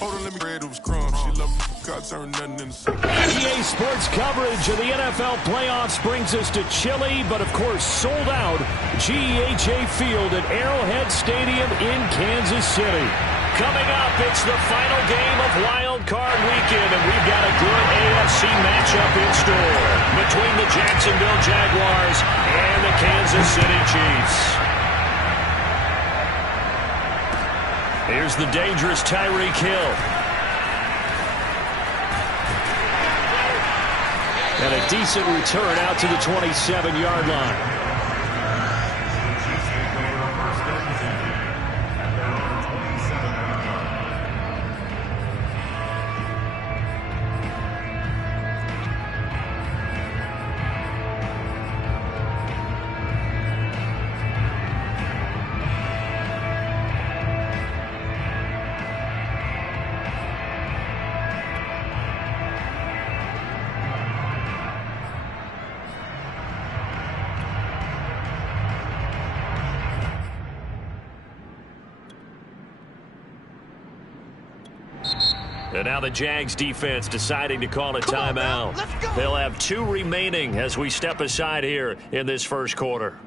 Hold on, let me read it was crumbs. She love God turn nothing into something. EA Sports coverage of the NFL playoffs brings us to chilly, but of course sold out GEHA Field at Arrowhead Stadium in Kansas City. Coming up, it's the final game of Wild Card Weekend, and we've got a good AFC matchup in store between the Jacksonville Jaguars and the Kansas City Chiefs. Here's the dangerous Tyreek Hill. And a decent return out to the 27-yard line. And now the Jags defense deciding to call a timeout. They'll have 2 remaining as we step aside here in this first quarter.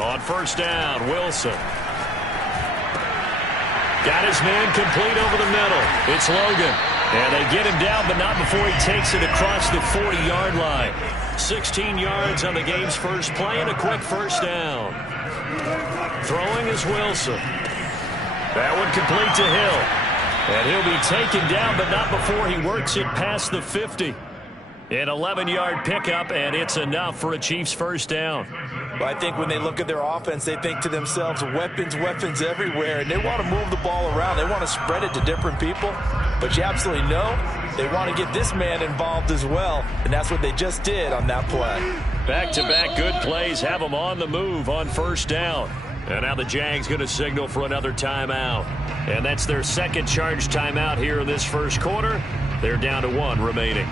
On first down, Wilson. Got his man complete over the middle. It's Logan. And they get him down, but not before he takes it across the 40-yard line. 16 yards on the game's first play and a quick first down. Throwing is Wilson. That one complete to Hill. And he'll be taken down, but not before he works it past the 50. An 11-yard pickup, and it's enough for a Chiefs first down. Well, I think when they look at their offense, they think to themselves, weapons, weapons everywhere, and they want to move the ball around. They want to spread it to different people, but you absolutely know they want to get this man involved as well, and that's what they just did on that play. Back-to-back good plays have them on the move on first down. And now the Jags going to signal for another timeout. And that's their second charge timeout here in this first quarter. They're down to 1 remaining.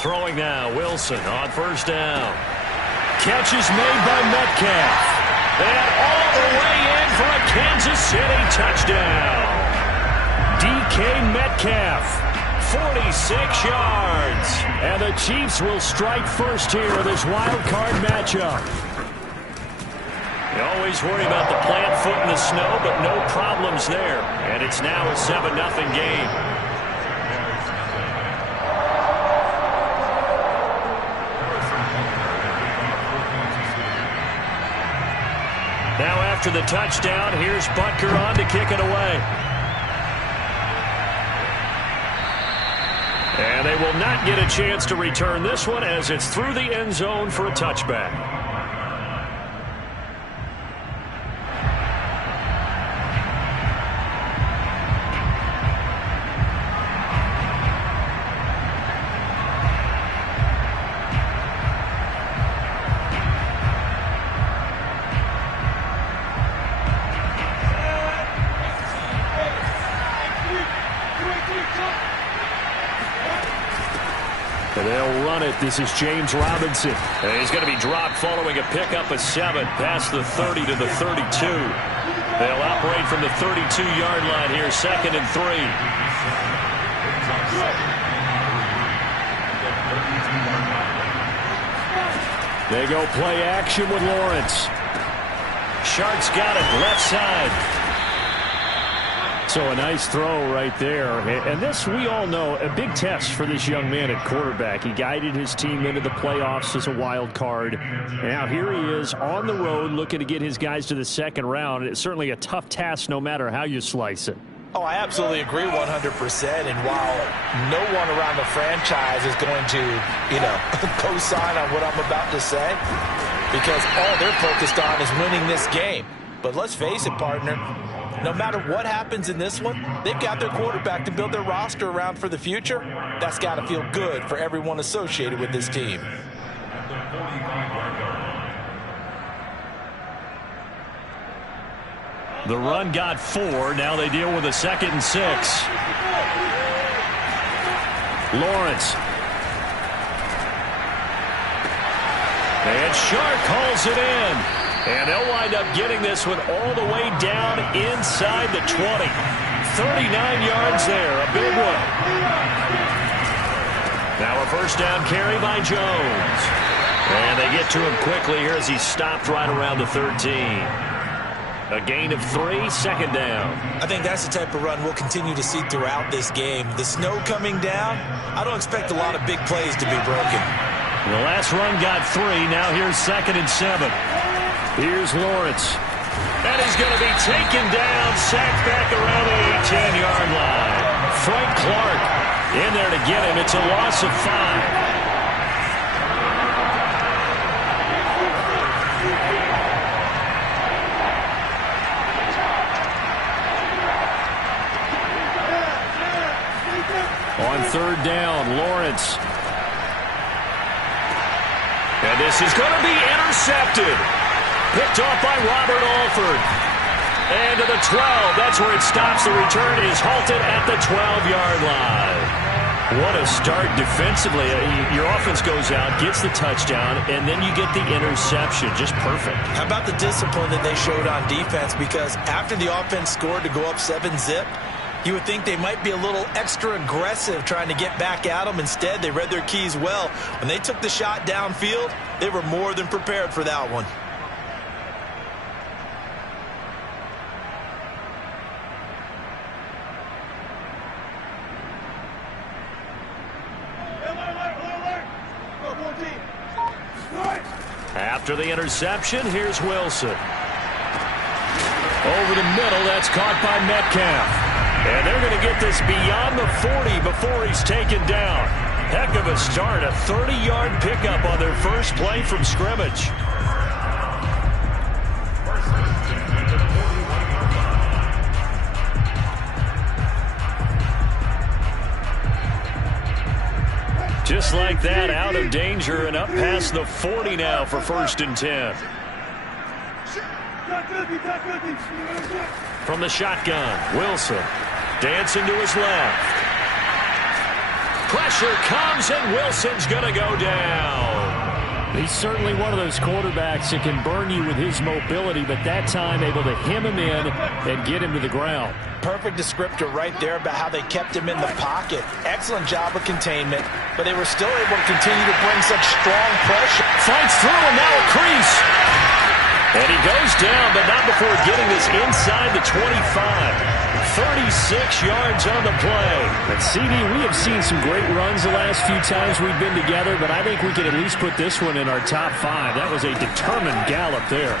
Throwing now, Wilson on first down. Catch is made by Metcalf. And all the way in for a Kansas City touchdown. DK Metcalf, 46 yards. And the Chiefs will strike first here in this wild card matchup. You always worry about the plant foot in the snow, but no problems there. And it's now a 7-0 game. Now after the touchdown, here's Butker on to kick it away. And they will not get a chance to return this one as it's through the end zone for a touchback. They'll run it. This is James Robinson. And he's going to be dropped following a pickup of 7 past the 30 to the 32. They'll operate from the 32-yard line here, 2nd and 3. They go play action with Lawrence. Sharks got it left side. So a nice throw right there. And this, we all know, a big test for this young man at quarterback. He guided his team into the playoffs as a wild card. Now here he is on the road looking to get his guys to the second round. It's certainly a tough task no matter how you slice it. Oh, I absolutely agree 100%. And while no one around the franchise is going to, co-sign on what I'm about to say, because all they're focused on is winning this game. But let's face it, partner, no matter what happens in this one, they've got their quarterback to build their roster around for the future. That's got to feel good for everyone associated with this team. The run got 4. Now they deal with a 2nd and 6. Lawrence. And Shark calls it in. And they'll wind up getting this one all the way down inside the 20. 39 yards there, a big one. Now a first down carry by Jones. And they get to him quickly here as he stopped right around the 13. A gain of 3, 2nd down. I think that's the type of run we'll continue to see throughout this game. The snow coming down, I don't expect a lot of big plays to be broken. The last run got 3. Now here's 2nd and 7. Here's Lawrence. And he's going to be taken down, sacked back around the 18-yard line. Frank Clark in there to get him. It's a loss of 5. On 3rd down, Lawrence. And this is going to be intercepted. Picked off by Robert Alford. And to the 12. That's where it stops. The return is halted at the 12-yard line. What a start defensively. Your offense goes out, gets the touchdown, and then you get the interception. Just perfect. How about the discipline that they showed on defense? Because after the offense scored to go up 7-zip, you would think they might be a little extra aggressive trying to get back at them. Instead, they read their keys well. When they took the shot downfield, they were more than prepared for that one. After the interception, here's Wilson. Over the middle, that's caught by Metcalf. And they're going to get this beyond the 40 before he's taken down. Heck of a start, a 30-yard pickup on their first play from scrimmage. Just like that, out of danger and up past the 40 now for 1st and 10. From the shotgun, Wilson dancing to his left. Pressure comes, and Wilson's going to go down. He's certainly one of those quarterbacks that can burn you with his mobility, but that time able to hem him in and get him to the ground. Perfect descriptor right there about how they kept him in the pocket. Excellent job of containment, but they were still able to continue to bring such strong pressure. Fights through, and now a crease. And he goes down, but not before getting this inside the 25. 36 yards on the play. But CD, we have seen some great runs the last few times we've been together, but I think we could at least put this one in our top 5. That was a determined gallop there.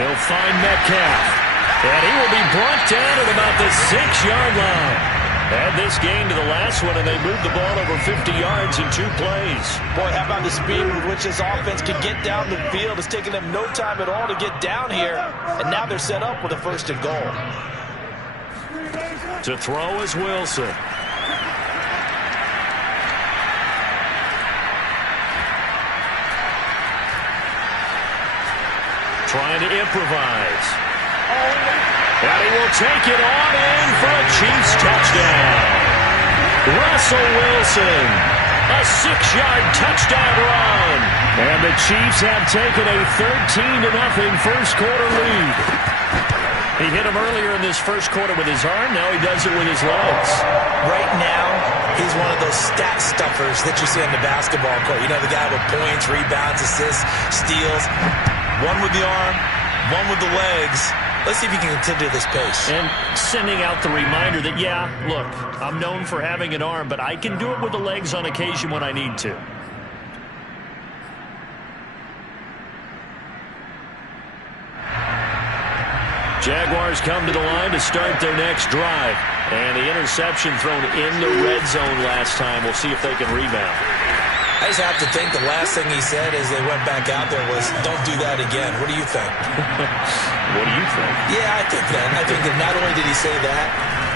He'll find Metcalf. And he will be brought down at about the 6-yard line. Add this game to the last one, and they moved the ball over 50 yards in 2 plays. Boy, how about the speed with which this offense can get down the field? It's taken them no time at all to get down here, and now they're set up with a 1st and goal. To throw is Wilson. Trying to improvise. And he will take it on in for a Chiefs touchdown. Russell Wilson, a 6-yard touchdown run. And the Chiefs have taken a 13-0 first-quarter lead. He hit him earlier in this first quarter with his arm. Now he does it with his legs. Right now, he's one of those stat stuffers that you see on the basketball court. You know, the guy with points, rebounds, assists, steals. One with the arm, one with the legs. Let's see if he can continue this pace. And sending out the reminder that, yeah, look, I'm known for having an arm, but I can do it with the legs on occasion when I need to. Jaguars come to the line to start their next drive. And the interception thrown in the red zone last time. We'll see if they can rebound. I just have to think the last thing he said as they went back out there was, don't do that again. What do you think? What do you think? Yeah, I think that not only did he say that,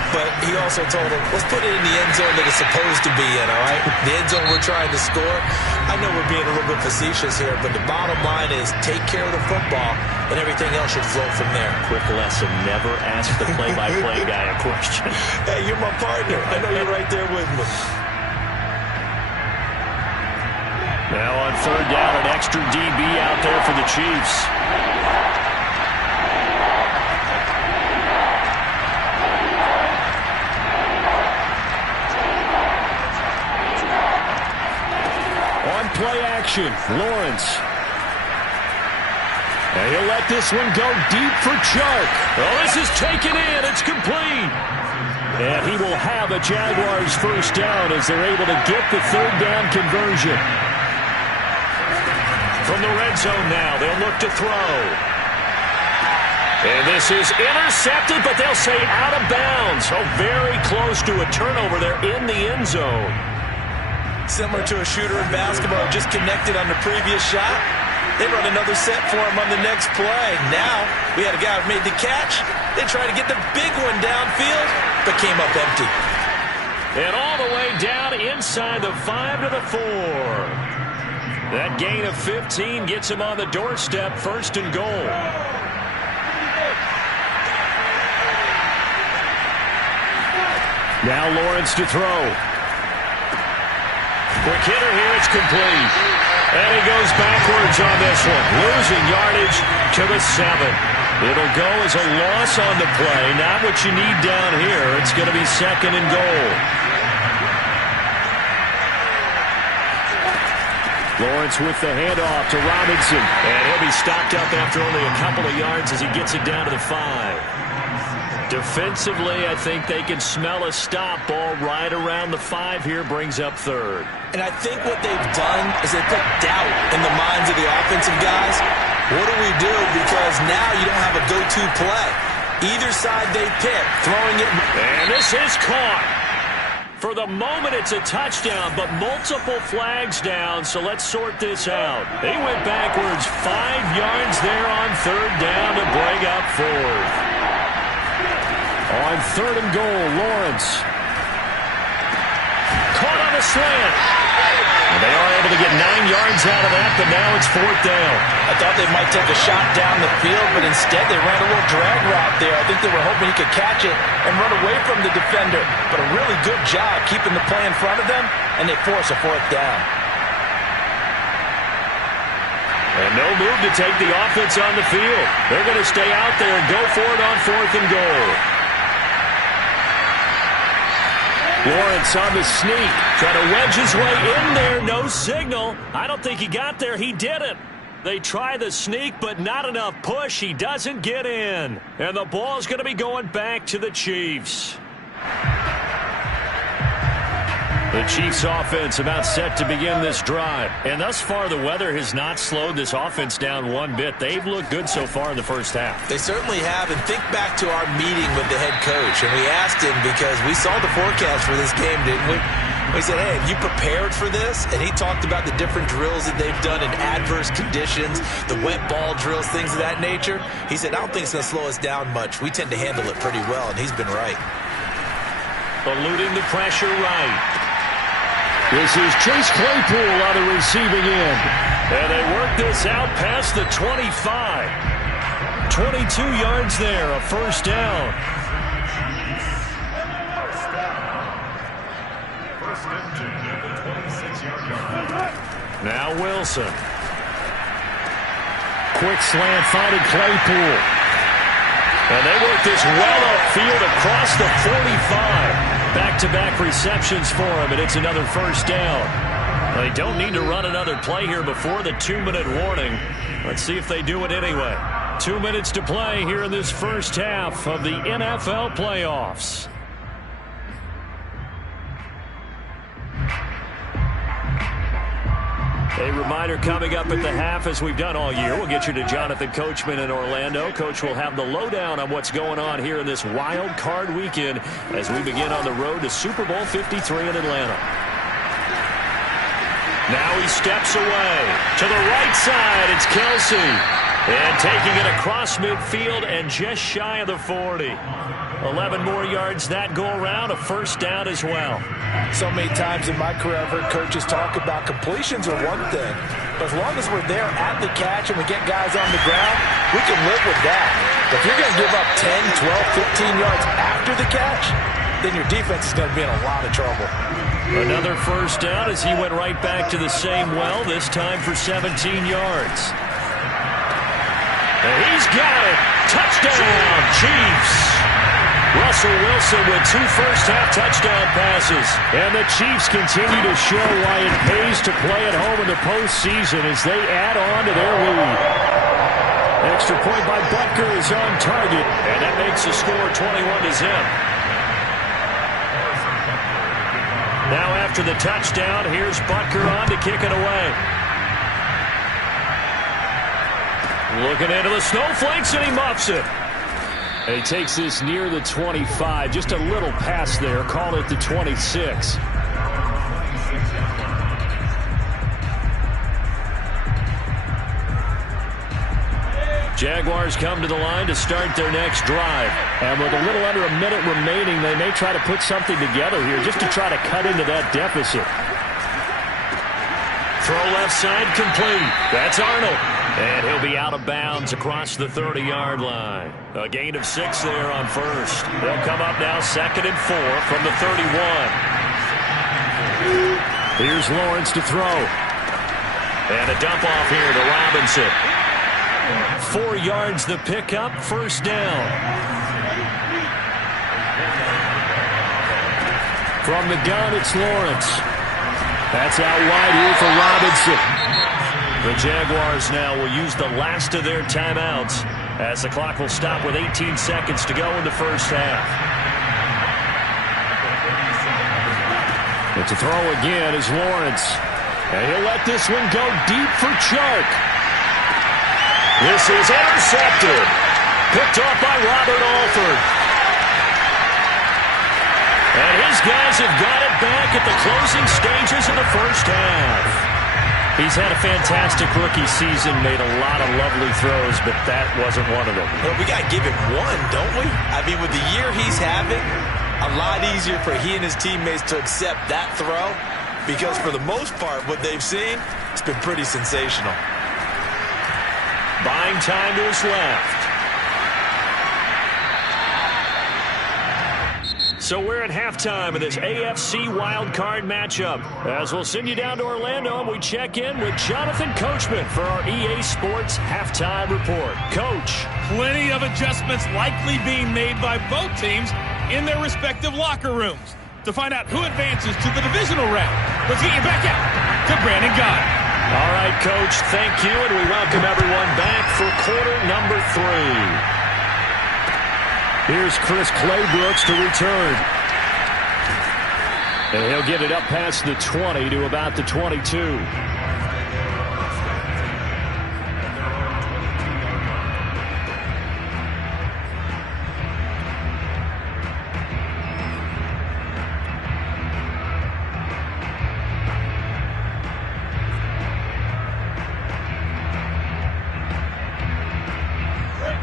but he also told him, let's put it in the end zone that it's supposed to be in, all right? The end zone we're trying to score. I know we're being a little bit facetious here, but the bottom line is take care of the football, and everything else should flow from there. Quick lesson, never ask the play-by-play guy a question. Hey, you're my partner. I know you're right there with me. Now on third down, an extra DB out there for the Chiefs. Play action, Lawrence. And he'll let this one go deep for Chark. Oh, this is taken in. It's complete. And he will have a Jaguars first down as they're able to get the third down conversion. From the red zone now, they'll look to throw. And this is intercepted, but they'll say out of bounds. Oh, very close to a turnover there in the end zone. Similar to a shooter in basketball, just connected on the previous shot. They run another set for him on the next play. Now, we had a guy who made the catch. They tried to get the big one downfield, but came up empty. And all the way down inside the 5 to the 4. That gain of 15 gets him on the doorstep, first and goal. Now Lawrence to throw. Quick hitter here, it's complete. And he goes backwards on this one, losing yardage to the 7. It'll go as a loss on the play, not what you need down here. It's going to be second and goal. Lawrence with the handoff to Robinson. And he'll be stopped up after only a couple of yards as he gets it down to the 5. Defensively, I think they can smell a stop. Ball right around the 5 here, brings up third. And I think what they've done is they put doubt in the minds of the offensive guys. What do we do? Because now you don't have a go-to play. Either side they pick, throwing it. And this is caught. For the moment, it's a touchdown, but multiple flags down, so let's sort this out. They went backwards 5 yards there on third down to bring up fourth. On third and goal, Lawrence. Caught on a slant. And they are able to get 9 yards out of that, but now it's fourth down. I thought they might take a shot down the field, but instead they ran a little drag route there. I think they were hoping he could catch it and run away from the defender. But a really good job keeping the play in front of them, and they force a fourth down. And no move to take the offense on the field. They're going to stay out there and go for it on fourth and goal. Lawrence on the sneak, trying to wedge his way in there, no signal. I don't think he got there, he didn't. They try the sneak, but not enough push. He doesn't get in. And the ball's going to be going back to the Chiefs. The Chiefs offense about set to begin this drive. And thus far, the weather has not slowed this offense down one bit. They've looked good so far in the first half. They certainly have. And think back to our meeting with the head coach. And we asked him, because we saw the forecast for this game, didn't we? We said, hey, have you prepared for this? And he talked about the different drills that they've done in adverse conditions, the wet ball drills, things of that nature. He said, I don't think it's going to slow us down much. We tend to handle it pretty well, and he's been right. Eluding the pressure right. This is Chase Claypool on the receiving end. And they work this out past the 25. 22 yards there, a first down. Now Wilson. Quick slant finding Claypool. And they work this well upfield across the 45. Back-to-back receptions for him, and it's another first down. They don't need to run another play here before the 2-minute warning. Let's see if they do it anyway. 2 minutes to play here in this first half of the NFL playoffs. A reminder coming up at the half, as we've done all year. We'll get you to Jonathan Coachman in Orlando. Coach will have the lowdown on what's going on here in this wild card weekend as we begin on the road to Super Bowl 53 in Atlanta. Now he steps away. To the right side, it's Kelsey. And taking it across midfield and just shy of the 40. 11 more yards that go around, a first down as well. So many times in my career I've heard coaches talk about completions are one thing. But as long as we're there at the catch and we get guys on the ground, we can live with that. If you're going to give up 10, 12, 15 yards after the catch, then your defense is going to be in a lot of trouble. Another first down as he went right back to the same well, this time for 17 yards. And he's got it. Touchdown, Chiefs. Russell Wilson with 2 first-half touchdown passes. And the Chiefs continue to show why it pays to play at home in the postseason as they add on to their lead. Extra point by Butker is on target, and that makes the score 21-0. Now after the touchdown, here's Butker on to kick it away. Looking into the snowflakes, and he muffs it. And he takes this near the 25. Just a little pass there. Call it the 26. Jaguars come to the line to start their next drive. And with a little under a minute remaining, they may try to put something together here just to try to cut into that deficit. Throw left side complete. That's Arnold. And he'll be out of bounds across the 30-yard line. A gain of 6 there on first. They'll come up now 2nd and 4 from the 31. Here's Lawrence to throw. And a dump off here to Robinson. 4 yards the pickup, first down. From the gun, it's Lawrence. That's out wide here for Robinson. The Jaguars now will use the last of their timeouts as the clock will stop with 18 seconds to go in the first half. And to throw again is Lawrence. And he'll let this one go deep for Chark. This is intercepted. Picked off by Robert Alford. And his guys have got it back at the closing stages of the first half. He's had a fantastic rookie season, made a lot of lovely throws, but that wasn't one of them. Well, we got to give him one, don't we? I mean, with the year he's having, a lot easier for he and his teammates to accept that throw because for the most part, what they've seen, it's been pretty sensational. Buying time to his left. So we're at halftime of this AFC wildcard matchup. As we'll send you down to Orlando, and we check in with Jonathan Coachman for our EA Sports Halftime Report. Coach. Plenty of adjustments likely being made by both teams in their respective locker rooms. To find out who advances to the divisional round, let's get you back out to Brandon Gott. All right, Coach, thank you, and we welcome everyone back for quarter number 3. Here's Chris Claybrooks to return. And he'll get it up past the 20 to about the 22.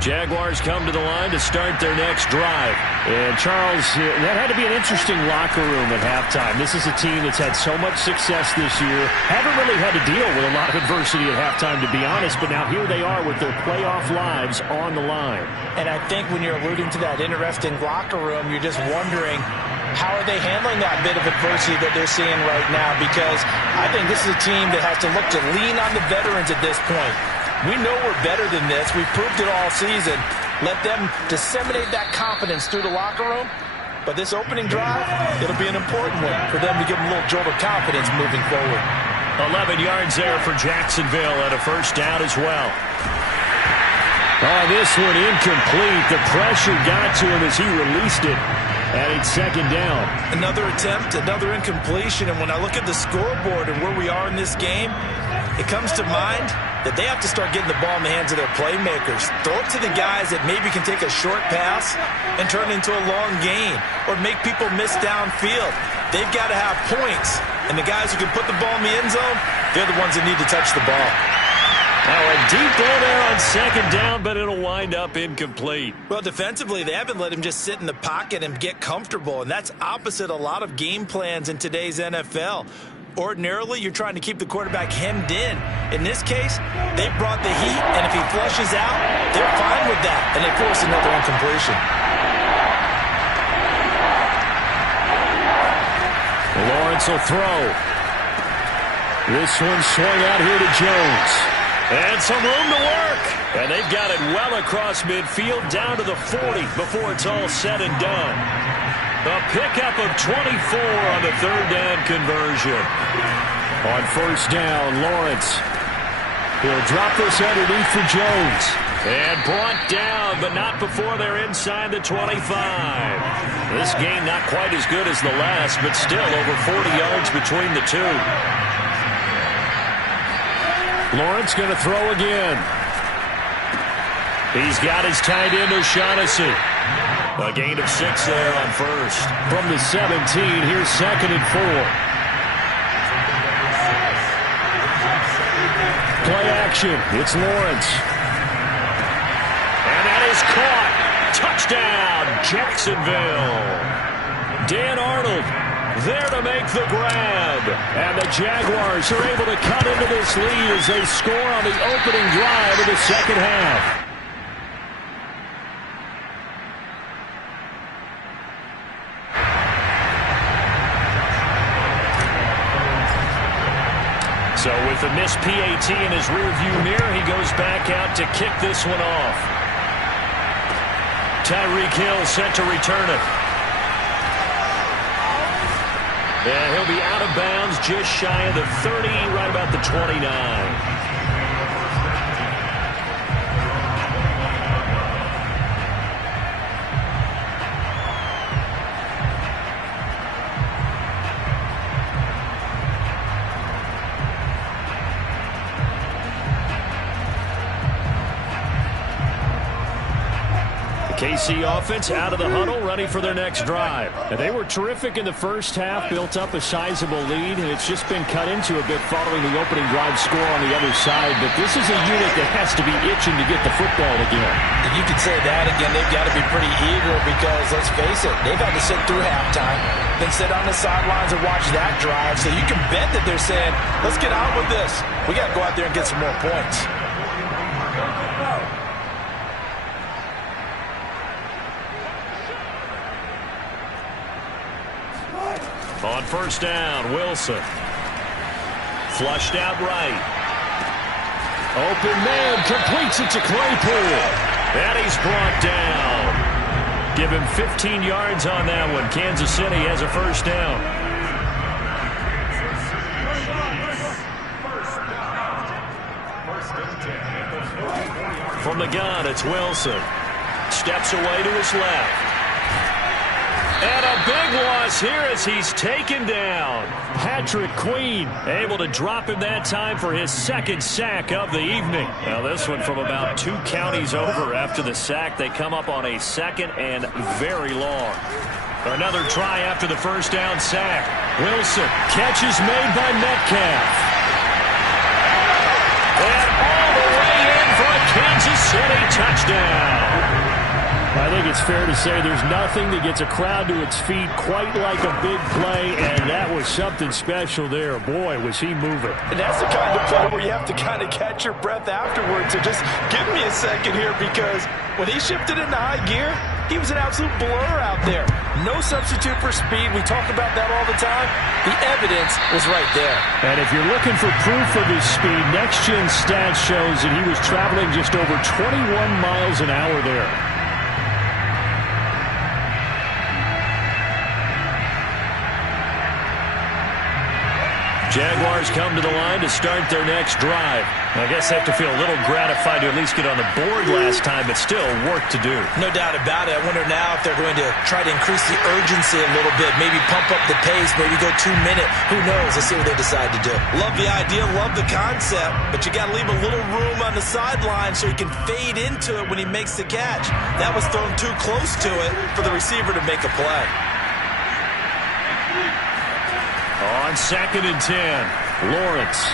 Jaguars come to the line to start their next drive. And, Charles, that had to be an interesting locker room at halftime. This is a team that's had so much success this year. Haven't really had to deal with a lot of adversity at halftime, to be honest. But now here they are with their playoff lives on the line. And I think when you're alluding to that interesting locker room, you're just wondering, how are they handling that bit of adversity that they're seeing right now? Because I think this is a team that has to look to lean on the veterans at this point. We know we're better than this. We've proved it all season. Let them disseminate that confidence through the locker room. But this opening drive, it'll be an important one for them to give them a little jolt of confidence moving forward. 11 yards there for Jacksonville and a first down as well. Oh, this one incomplete. The pressure got to him as he released it. And it's second down. Another attempt, another incompletion. And when I look at the scoreboard and where we are in this game, it comes to mind that they have to start getting the ball in the hands of their playmakers. Throw it to the guys that maybe can take a short pass and turn it into a long gain or make people miss downfield. They've got to have points And the guys who can put the ball in the end zone, they're the ones that need to touch the ball. Now a deep ball there on second down, but it'll wind up incomplete. Well, defensively, they haven't let him just sit in the pocket and get comfortable, and that's opposite a lot of game plans in today's NFL. Ordinarily, you're trying to keep the quarterback hemmed in. In this case, they brought the heat, and if he flushes out, they're fine with that, and they force another incompletion. Lawrence will throw. This one swung out here to Jones. And some room to work. And they've got it well across midfield down to the 40 before it's all said and done. A pickup of 24 on the third down conversion. On first down, Lawrence. He'll drop this underneath for Jones. And brought down, but not before they're inside the 25. This game not quite as good as the last, but still over 40 yards between the two. Lawrence going to throw again. He's got his tight end O'Shaughnessy. A gain of 6 there on first. From the 17, here's 2nd and 4. Play action. It's Lawrence. And that is caught. Touchdown, Jacksonville. Dan Arnold there to make the grab. And the Jaguars are able to cut into this lead as they score on the opening drive of the second half. So with the missed PAT in his rearview mirror, he goes back out to kick this one off. Tyreek Hill set to return it. And he'll be out of bounds just shy of the 30, right about the 29. KC offense out of the huddle, ready for their next drive. And they were terrific in the first half, built up a sizable lead, and it's just been cut into a bit following the opening drive score on the other side. But this is a unit that has to be itching to get the football again. You could say that again. They've got to be pretty eager because, let's face it, they've had to sit through halftime, then sit on the sidelines and watch that drive. So you can bet that they're saying, let's get on with this. We got to go out there and get some more points. On first down, Wilson. Flushed out right. Open man, completes it to Claypool. And he's brought down. Give him 15 yards on that one. Kansas City has a first down. From the gun, it's Wilson. Steps away to his left. And a big loss here as he's taken down. Patrick Queen able to drop him that time for his second sack of the evening. Now this one from about 2 counties over after the sack. They come up on a second and very long. Another try after the first down sack. Wilson, catches made by Metcalf. And all the way in for a Kansas City touchdown. I think it's fair to say there's nothing that gets a crowd to its feet quite like a big play, and that was something special there. Boy, was he moving. And that's the kind of play where you have to kind of catch your breath afterwards. So just give me a second here, because when he shifted into high gear, he was an absolute blur out there. No substitute for speed. We talk about that all the time. The evidence was right there. And if you're looking for proof of his speed, Next Gen Stats shows that he was traveling just over 21 miles an hour there. Jaguars come to the line to start their next drive. I guess they have to feel a little gratified to at least get on the board last time, but still work to do. No doubt about it. I wonder now if they're going to try to increase the urgency a little bit, maybe pump up the pace, maybe go 2-minute. Who knows? Let's see what they decide to do. Love the idea, love the concept, but you got to leave a little room on the sideline so he can fade into it when he makes the catch. That was thrown too close to it for the receiver to make a play. On 2nd and 10, Lawrence.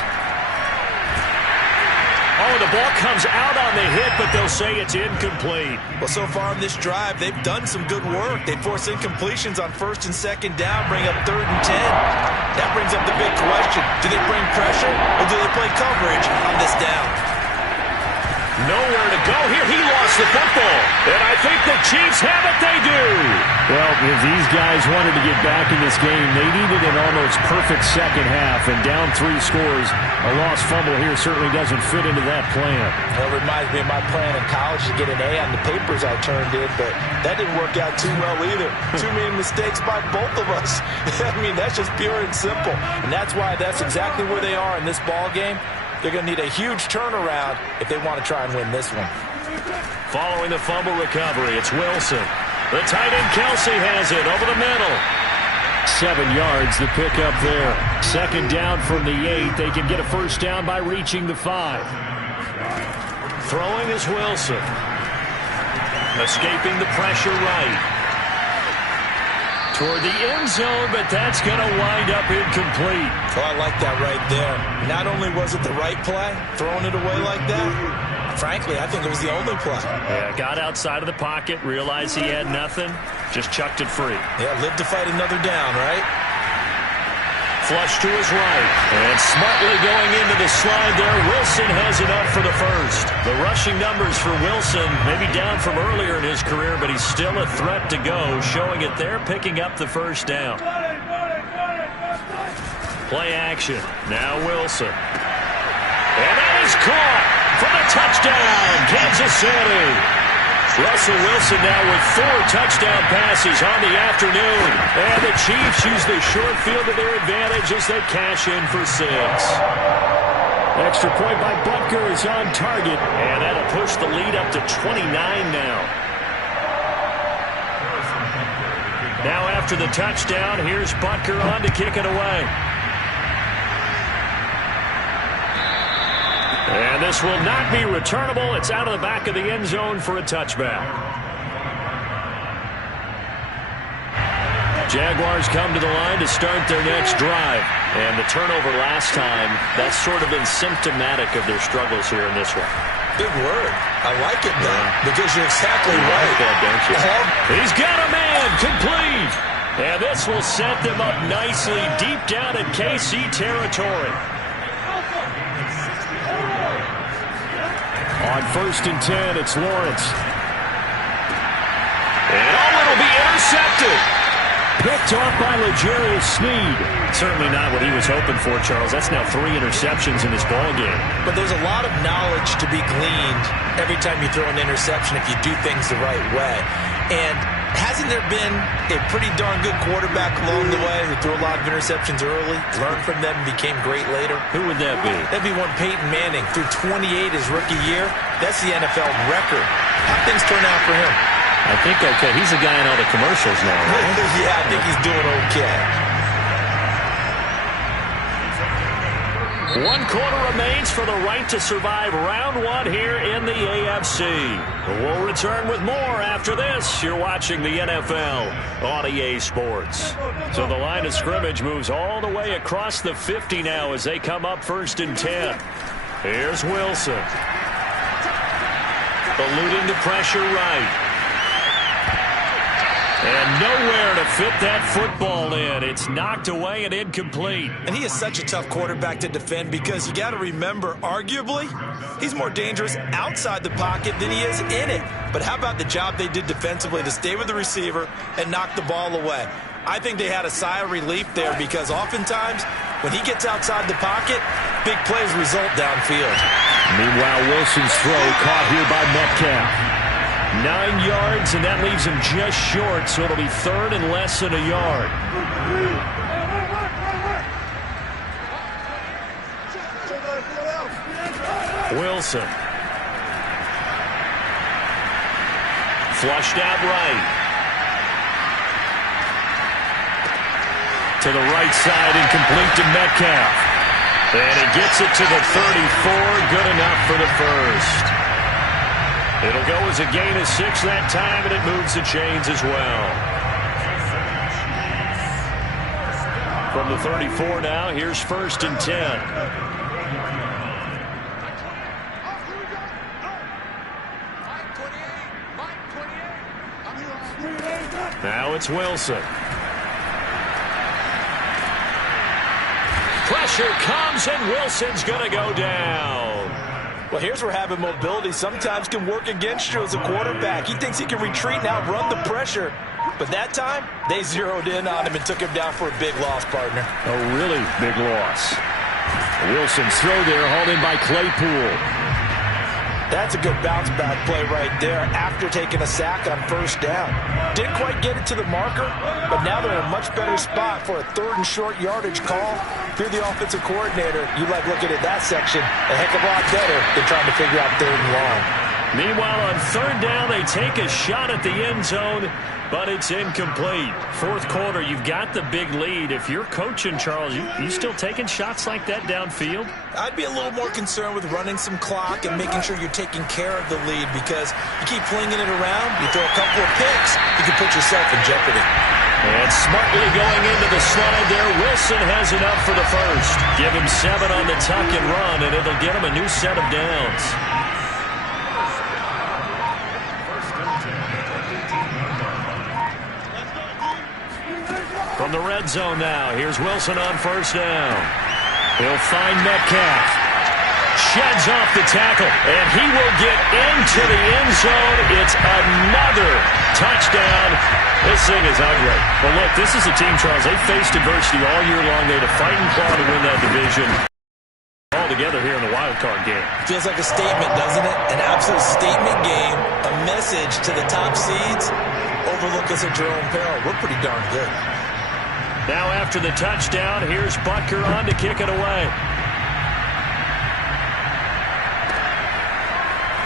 Oh, the ball comes out on the hit, but they'll say it's incomplete. Well, so far on this drive, they've done some good work. They force incompletions on 1st and 2nd down, bring up 3rd and 10. That brings up the big question. Do they bring pressure, or do they play coverage on this down? Nowhere to go here. He lost the football. And I think the Chiefs have it. They do. Well, if these guys wanted to get back in this game, they needed an almost perfect second half. And down 3 scores, a lost fumble here certainly doesn't fit into that plan. Well, it reminds me of my plan in college to get an A on the papers I turned in, but that didn't work out too well either. Too many mistakes by both of us. I mean, that's just pure and simple. And that's why that's exactly where they are in this ball game. They're going to need a huge turnaround if they want to try and win this one. Following the fumble recovery, it's Wilson. The tight end Kelsey has it over the middle. 7 yards, the pickup there. 2nd down from the 8. They can get a first down by reaching the 5. Throwing is Wilson. Escaping the pressure right. Toward the end zone, but that's going to wind up incomplete. Oh, I like that right there. Not only was it the right play, throwing it away like that, frankly, I think it was the only play. Yeah, got outside of the pocket, realized he had nothing, just chucked it free. Yeah, lived to fight another down, right? Flush to his right, and smartly going into the slide there. Wilson has enough for the first. The rushing numbers for Wilson maybe down from earlier in his career, but he's still a threat to go, showing it there, picking up the first down. Play action. Now Wilson. And that is caught for the touchdown, Kansas City. Russell Wilson now with 4 touchdown passes on the afternoon. And the Chiefs use the short field to their advantage as they cash in for 6. Extra point by Butker is on target. And that'll push the lead up to 29 now. Now after the touchdown, here's Butker on to kick it away. And this will not be returnable. It's out of the back of the end zone for a touchback. Jaguars come to the line to start their next drive. And the turnover last time, that's sort of been symptomatic of their struggles here in this one. Big word. I like it, though, because you're exactly right. Like that, don't you? He's got a man complete. And this will set them up nicely deep down in KC territory. On 1st and 10, it's Lawrence. And it'll be intercepted. Picked off by L'Jarius Sneed. Certainly not what he was hoping for, Charles. That's now 3 interceptions in this ballgame. But there's a lot of knowledge to be gleaned every time you throw an interception if you do things the right way. And hasn't there been a pretty darn good quarterback along the way who threw a lot of interceptions early, learned from them, and became great later? Who would that be? That'd be one Peyton Manning. Threw 28 his rookie year. That's the NFL record. How'd things turn out for him? I think okay. He's the guy in all the commercials now, right? Yeah, I think he's doing okay. 1 quarter remains for the right to survive round 1 here in the AFC. We'll return with more after this. You're watching the NFL on EA Sports. So the line of scrimmage moves all the way across the 50 now as they come up 1st and 10. Here's Wilson. Eluding the pressure right. And nowhere to fit that football in. It's knocked away and incomplete. And he is such a tough quarterback to defend because you got to remember, arguably, he's more dangerous outside the pocket than he is in it. But how about the job they did defensively to stay with the receiver and knock the ball away? I think they had a sigh of relief there because oftentimes when he gets outside the pocket, big plays result downfield. Meanwhile, Wilson's throw caught here by Metcalf. 9 yards, and that leaves him just short, so it'll be 3rd and less than a yard. Wilson. Flushed out right. To the right side and complete to Metcalf. And he gets it to the 34, good enough for the first. It'll go as a gain of 6 that time, and it moves the chains as well. From the 34 now, here's 1st and 10. Now it's Wilson. Pressure comes, and Wilson's going to go down. Well, here's where having mobility sometimes can work against you as a quarterback. He thinks he can retreat and outrun the pressure. But that time, they zeroed in on him and took him down for a big loss, partner. A really big loss. Wilson's throw there, hauled in by Claypool. That's a good bounce-back play right there after taking a sack on 1st down. Didn't quite get it to the marker, but now they're in a much better spot for a 3rd and short yardage call. If you're the offensive coordinator, you like looking at that section a heck of a lot better than trying to figure out 3rd and long. Meanwhile, on 3rd down, they take a shot at the end zone, but it's incomplete. 4th quarter, you've got the big lead. If you're coaching, Charles, you still taking shots like that downfield? I'd be a little more concerned with running some clock and making sure you're taking care of the lead, because you keep flinging it around, you throw a couple of picks, you can put yourself in jeopardy. And smartly going into the slide there, Wilson has enough for the 1st. Give him 7 on the tuck and run, and it'll get him a new set of downs. From the red zone now, here's Wilson on 1st down. He'll find Metcalf. Sheds off the tackle, and he will get into the end zone. It's another touchdown. This thing is ugly. Well, look, this is a team, Charles. They faced adversity all year long. They had to fight and claw to win that division. All together here in the wild card game. Feels like a statement, doesn't it? An absolute statement game, a message to the top seeds. Overlook us at your own peril. We're pretty darn good. Now after the touchdown, here's Butker on to kick it away.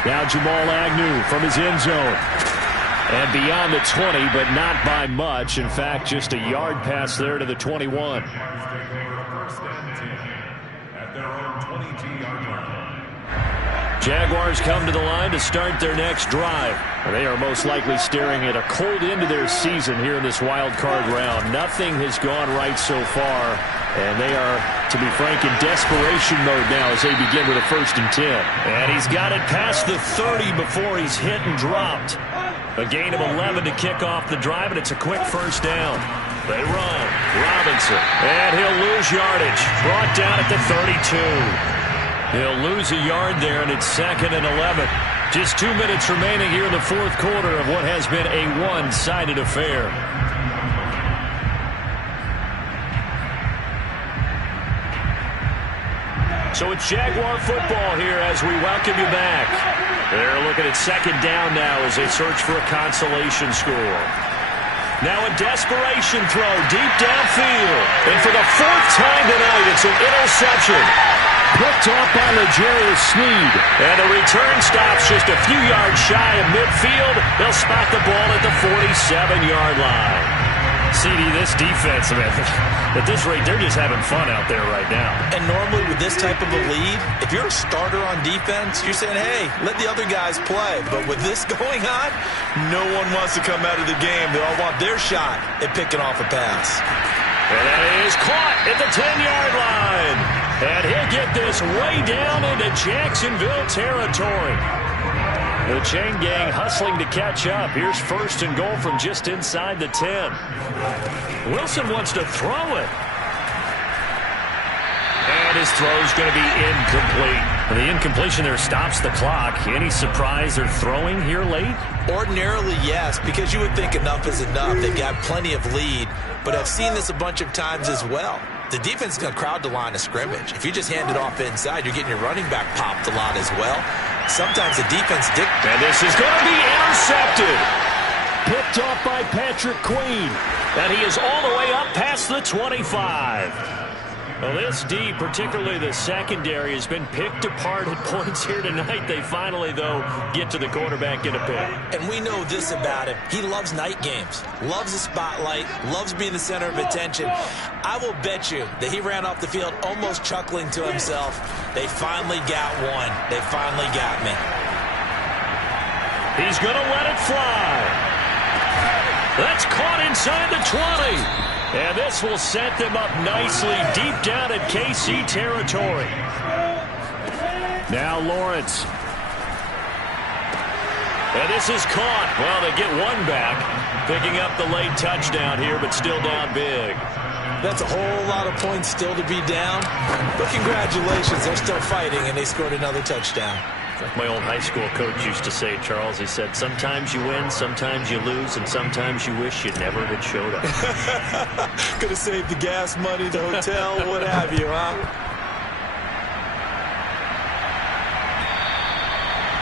Now Jamal Agnew from his end zone. And beyond the 20, but not by much. In fact, just a yard pass there to the 21. Jaguars come to the line to start their next drive. They are most likely staring at a cold end to their season here in this wild card round. Nothing has gone right so far, and they are, to be frank, in desperation mode now as they begin with a 1st and 10. And he's got it past the 30 before he's hit and dropped. A gain of 11 to kick off the drive, and it's a quick 1st down. They run. Robinson. And he'll lose yardage. Brought down at the 32. He'll lose a yard there, and it's 2nd and 11. Just 2 minutes remaining here in the 4th quarter of what has been a one-sided affair. So it's Jaguar football here as we welcome you back. They're looking at 2nd down now as they search for a consolation score. Now a desperation throw deep downfield. And for the 4th time tonight, it's an interception. Picked off by L'Jarius Sneed. And the return stops just a few yards shy of midfield. They'll spot the ball at the 47-yard line. CD, this defense, man, at this rate, they're just having fun out there right now. And normally with this type of a lead, if you're a starter on defense, you're saying, hey, let the other guys play. But with this going on, no one wants to come out of the game. They all want their shot at picking off a pass. And that is caught at the 10-yard line. And he'll get this way down into Jacksonville territory. The chain gang hustling to catch up. Here's 1st and goal from just inside the 10. Wilson wants to throw it. And his throw's going to be incomplete. The incompletion there stops the clock. Any surprise they're throwing here late? Ordinarily, yes, because you would think enough is enough. They've got plenty of lead, but I've seen this a bunch of times as well. The defense is going to crowd the line of scrimmage. If you just hand it off inside, you're getting your running back popped a lot as well. Sometimes the defense dictates. And this is going to be intercepted. Picked off by Patrick Queen. And he is all the way up past the 25. Well, this D, particularly the secondary, has been picked apart at points here tonight. They finally, though, get to the quarterback in a pick. And we know this about him. He loves night games, loves the spotlight, loves being the center of attention. I will bet you that he ran off the field almost chuckling to himself. They finally got one. They finally got me. He's going to let it fly. That's caught inside the 20. And this will set them up nicely deep down in KC territory. Now Lawrence. And this is caught. Well, they get one back. Picking up the late touchdown here, but still down big. That's a whole lot of points still to be down. But congratulations, they're still fighting, and they scored another touchdown. Like my old high school coach used to say, Charles, he said, sometimes you win, sometimes you lose, and sometimes you wish you never had showed up. Could have saved the gas money, the hotel, what have you, huh?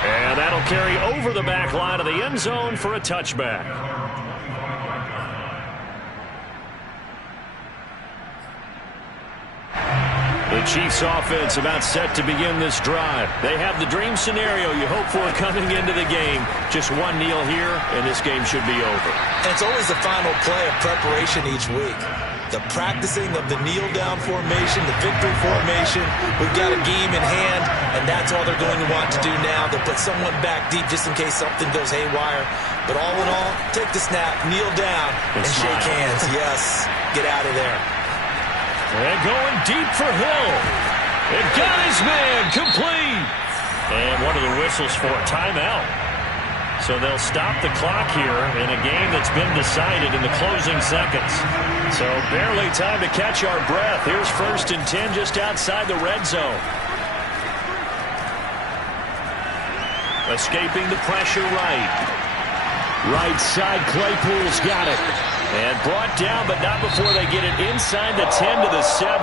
And that'll carry over the back line of the end zone for a touchback. The Chiefs offense about set to begin this drive. They have the dream scenario you hope for coming into the game. Just one kneel here, and this game should be over. And it's always the final play of preparation each week. The practicing of the kneel-down formation, the victory formation. We've got a game in hand, and that's all they're going to want to do now. They'll put someone back deep just in case something goes haywire. But all in all, take the snap, kneel down, and shake hands. Yes, get out of there. And going deep for Hill. It got his man complete. And one of the whistles for a timeout. So they'll stop the clock here in a game that's been decided in the closing seconds. So barely time to catch our breath. Here's 1st and 10 just outside the red zone. Escaping the pressure right. Right side, Claypool's got it. And brought down, but not before they get it inside the 10 to the 7.